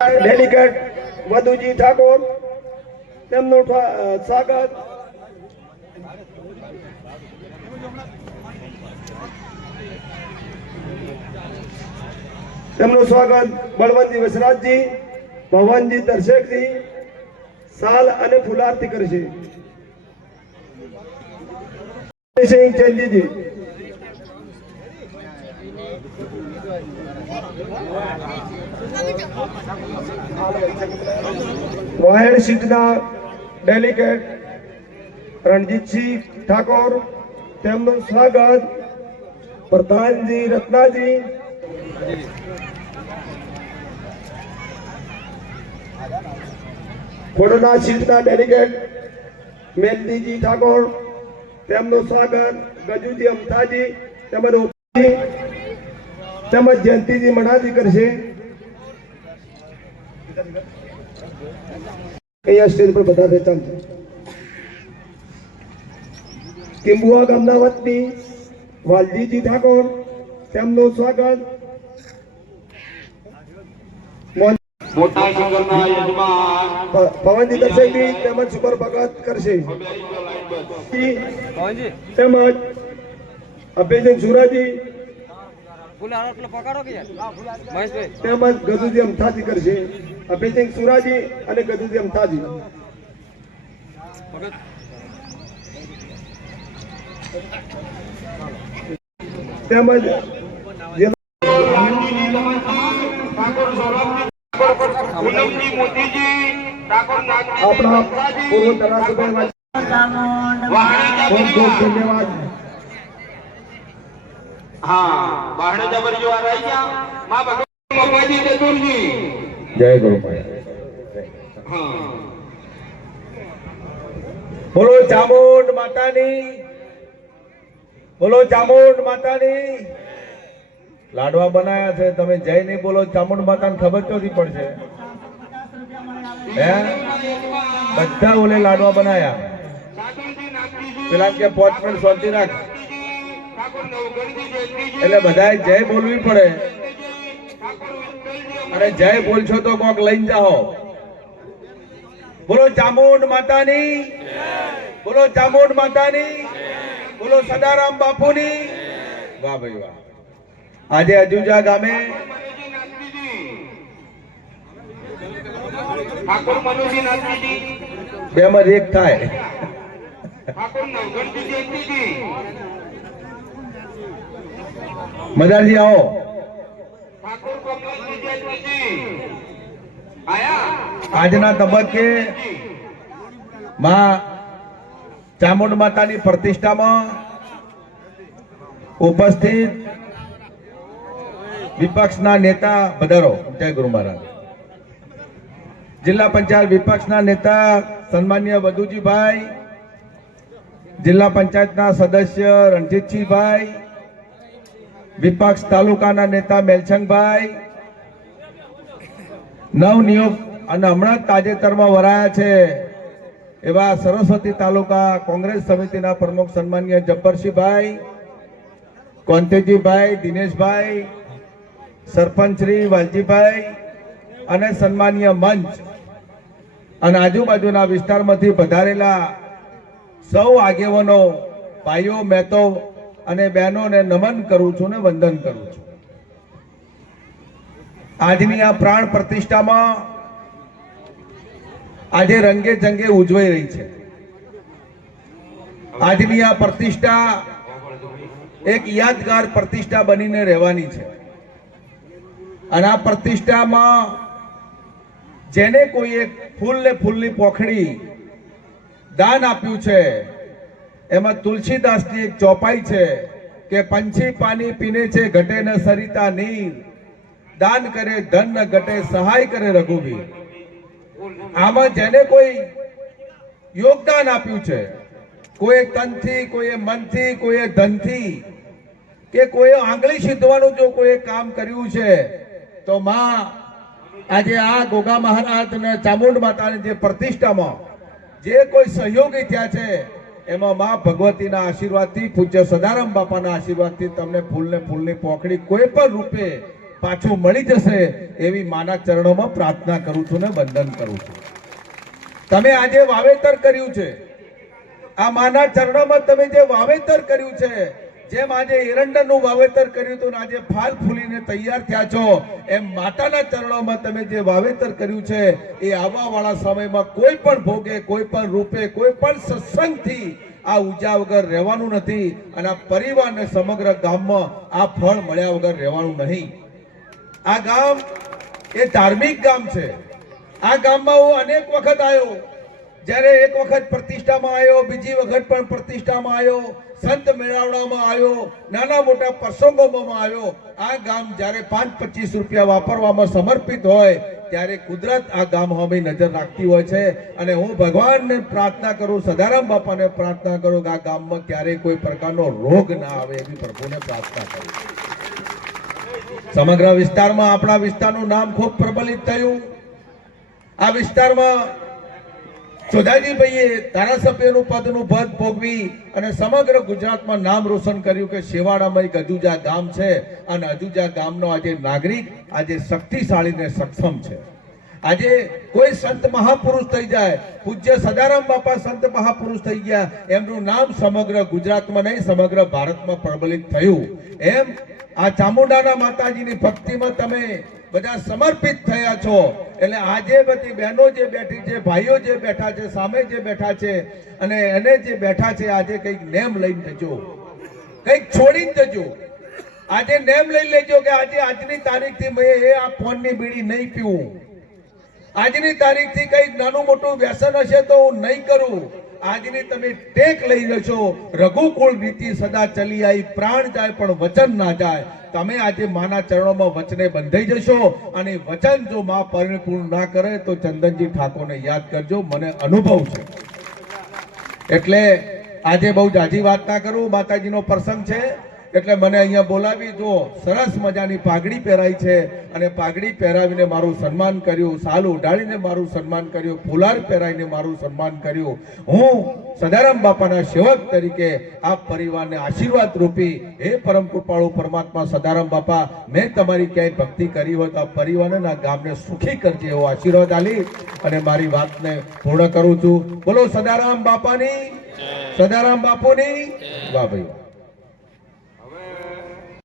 Delegate વધુજી Thakor તેમનું સ્વાગત. તેમનું સ્વાગત બળવંતજી વસરાજજી, ભવનજી દર્શકજી સાલ અને ફુલારથી કરશે. સિંહ ચંદીજી વાયડ સીટના ડેલિગેટ રણજીતસિંહ ઠાકોર તેમનું સ્વાગત. પ્રધાનજી રત્નાજી, ખોડના સીટના ડેલિગેટ મેલદીજી ઠાકોર તેમનું સ્વાગત. ગજુજી અમથાજી તેમજ જયંતિજી મણાજી કરશે. અહીંયા સ્ટેજ પર બધા રહેતા કિંબુઆ ગામના વતની વાલજીજી ઠાકોર તેમનું સ્વાગત. પવનજી દર્શકજી તેમજ સુપર ભગત કરશે. તેમજ અભયસિંહ સુરાજી તેમજ ગજુજી અમથાજી કરશે. અભયસિંહ સુરાજી અને ગજુજી અમથાજી તેમજ આપણા પૂર્વ ધારાસભ્ય ધન્યવાદ. જય ગુરુ. બોલો ચામુંડ માતાની, બોલો ચામુંડ માતાની. લાડવા બનાયા છે, તમે જય નહીં બોલો ચામુંડ માતાને ખબર ચોથી પડશે. હે બધા ઓલે લાડવા બનાયા. પેલા કે 5 મિનિટ શાંતિ રાખ એટલે બધાએ જય બોલવી પડે. અને જય બોલશો તો કોક લઈને જાઓ. બોલો ચામુંડ માતાની, બોલો ચામુંડ માતાની, બોલો સદારામ બાપુની. વાહ ભાઈ વાહ. આજે અજુજા ગામે બે માં એક થાય. મજાજી આવો. આજના તબક્કે માં ચામુંડ માતાની પ્રતિષ્ઠામાં ઉપસ્થિત વિપક્ષના નેતા પધારો. જય ગુરુ મહારાજ. જિલ્લા પંચાયત વિપક્ષના નેતા સન્માનીય વધુજીભાઈ, જિલ્લા પંચાયતના સદસ્ય રણજીતસિંહભાઈ, વિપક્ષ તાલુકાના નેતા મેલસંગભાઈ, નવનિયુક્ત અને હમણાં તાજેતરમાં વરાયા છે એવા સરસ્વતી તાલુકા કોંગ્રેસ સમિતિના પ્રમુખ સન્માનીય જબ્બરસિંહભાઈ, કોંતેજીભાઈ, દિનેશભાઈ, સરપંચ શ્રી વાલજીભાઈ અને સન્માનીય મંચ અને આજુબાજુના વિસ્તારમાંથી પધારેલા સૌ આગેવાનો, ભાઈઓ, મહેતો અને બહેનોને નમન કરું છું ને વંદન કરું છું. આજની આ પ્રાણ પ્રતિષ્ઠામાં આજે રંગે જંગે ઉજવાઈ રહી છે. આજની આ પ્રતિષ્ઠા એક યાદગાર પ્રતિષ્ઠા બનીને રહેવાની છે. અને આ પ્રતિષ્ઠામાં જેને કોઈ એક ફૂલની પોખડી દાન આપ્યું છે એમાં તુલસીદાસની એક ચોપાઈ છે કે પંછી પાણી પીને છે ઘટે ન સરિતા નીર, દાન કરે ધન ન ઘટે સહાય કરે રઘુવીર. આમાં જેને કોઈ યોગદાન આપ્યું છે, કોઈ તનથી, કોઈ મનથી, કોઈ ધનથી કે કોઈ આંગળી સીધવાનું જો કોઈ કામ કર્યું છે તો માં આજે આ ગોગા મહારાજ અને ચામુંડ માતાની જે પ્રતિષ્ઠામાં જે કોઈ સહયોગી થયા છે એમાં માં ભગવતીના આશીર્વાદથી, પૂજ્ય સદારામ બાપાના આશીર્વાદથી તમને ફૂલની પોખડી કોઈ પણ રૂપે પાછું મળી જશે એવી માના ચરણોમાં પ્રાર્થના કરું છું ને વંદન કરું છું. તમે આજે વાવેતર કર્યું છે, આ માના ચરણોમાં તમે જે વાવેતર કર્યું છે, જેમ આજે એરંડાનું વાવેતર કર્યું હતું ને આજે ફાલ ફૂલીને તૈયાર થયા છો, એમ માતાના ચરણોમાં તમે જે વાવેતર કર્યું છે એ આવવાવાળા સમયમાં કોઈ પણ ભોગે, કોઈ પણ રૂપે, કોઈ પણ સત્સંગથી આ ઉજા વગર રહેવાનું નથી અને આ પરિવારને સમગ્ર ગામમાં આ ફળ મળ્યા વગર રહેવાનું નહીં. આ ગામ એ ધાર્મિક ગામ છે. આ ગામમાં હું અનેક વખત આવ્યો. જ્યારે એક વખત પ્રતિષ્ઠામાં આવ્યો, બીજી વખત પણ પ્રતિષ્ઠામાં આવ્યો, સંત મેળાવડામાં આવ્યો, નાના મોટા પ્રસંગોમાં આવ્યો. આ ગામ જ્યારે 5-25 રૂપિયા વાપરવામાં સમર્પિત હોય ત્યારે કુદરત આ ગામ સામે નજર રાખતી હોય છે. અને હું ભગવાનને પ્રાર્થના કરું, સદારામ બાપાને પ્રાર્થના કરું કે આ ગામમાં ક્યારેય કોઈ પ્રકારનો રોગ ના આવે એવી પ્રભુને પ્રાર્થના કરું. સમગ્ર વિસ્તારમાં આપણા વિસ્તારનું નામ ખૂબ પ્રબલિત થયું. આ વિસ્તારમાં ચોધાજીભાઈએ ધારાસભ્યનું પદનું પદ ભોગવી અને સમગ્ર ગુજરાતમાં નામ રોશન કર્યું કે શેવાળામાં અજુજા ગામ છે અને અજુજા ગામનો આજે નાગરિક આજે શક્તિશાળી ને સક્ષમ છે. આજે કોઈ સંત મહાપુરુષ થઈ જાય, પૂજ્ય સદારામ બાપા સંત મહાપુરુષ થઈ ગયા, એમનું નામ સમગ્ર ગુજરાતમાં નહીં સમગ્ર ભારતમાં પ્રબલિત થયું. એમ આ ચામુંડાના માતાજીની ભક્તિમાં તમે બધા સમર્પિત થયા છો. એટલે આજે બધી બહેનો જે બેઠી છે, ભાઈઓ જે બેઠા છે, સામે જે બેઠા છે અને એને જે બેઠા છે, આજે કંઈક નેમ લઈને જજો, કંઈક છોડીને જજો. આજે નેમ લઈ લેજો કે આજે આજની તારીખથી મેં આ ફોનની બીડી નહીં પીવું, આજની તારીખથી કંઈક નાનું મોટું વ્યસન હશે તો હું નહીં કરું. આજની તમે ટેક લઈ લેશો. રઘુકુળ રીતિ સદા ચલી આવી, પ્રાણ જાય પણ વચન ના જાય. તમે આજે માના ચરણોમાં વચને બંધાઈ જશો અને વચન જો માં પરિપૂર્ણ ના કરે તો ચંદનજી ઠાકોરને યાદ કરજો, મને અનુભવ છે. એટલે આજે બહુ જાજી વાત ના કરું, માતાજીનો પ્રસંગ છે એટલે મને અહીંયા બોલાવી. જો સરસ મજાની પાઘડી પહેરાઈ છે અને પાઘડી પહેરાવીને મારું સન્માન કર્યું, સાલ ઉડાડીને મારું સન્માન કર્યું, ફુલાર પહેરાવીને મારું સન્માન કર્યું. હું સદારામ બાપાના સેવક તરીકે આ પરિવારને આશીર્વાદ રૂપી હે પરમ કૃપાળુ પરમાત્મા સદારામ બાપા, મેં તમારી ક્યાંય ભક્તિ કરી હોય તો આ પરિવારને આ ગામને સુખી કરજે એવો આશીર્વાદ આલી અને મારી વાતને પૂર્ણ કરું છું. બોલો સદારામ બાપાની, સદારામ બાપુની. વાહ ભાઈ વાહ.